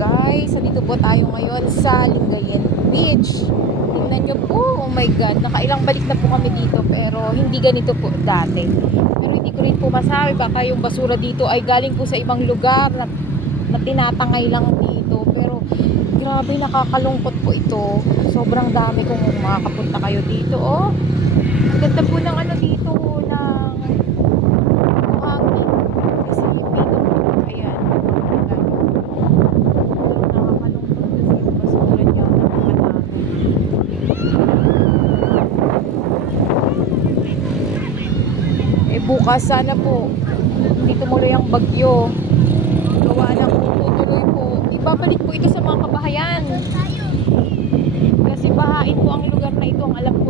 guys, nandito po tayo ngayon sa Lingayen Beach. Tingnan nyo po, oh my god, nakailang balik na po kami dito pero hindi ganito po dati. Pero hindi ko rin po masabi, baka yung basura dito ay galing po sa ibang lugar na tinatangay lang dito. Pero grabe, nakakalungkot po ito. Sobrang dami kung makakapunta kayo dito. Oh, ang ganda po ng ano dito, ng buhangin. Kasi pino, ayan. Nakakalungkot kasi yung basura niya, napakadami. Eh bukas sana po hindi tumuloy ang bagyo. Gawa na kung tutuloy po, ibabalik po ito sa mga kabahayan. Kasi bahain po ang lugar na ito. Ang alam ko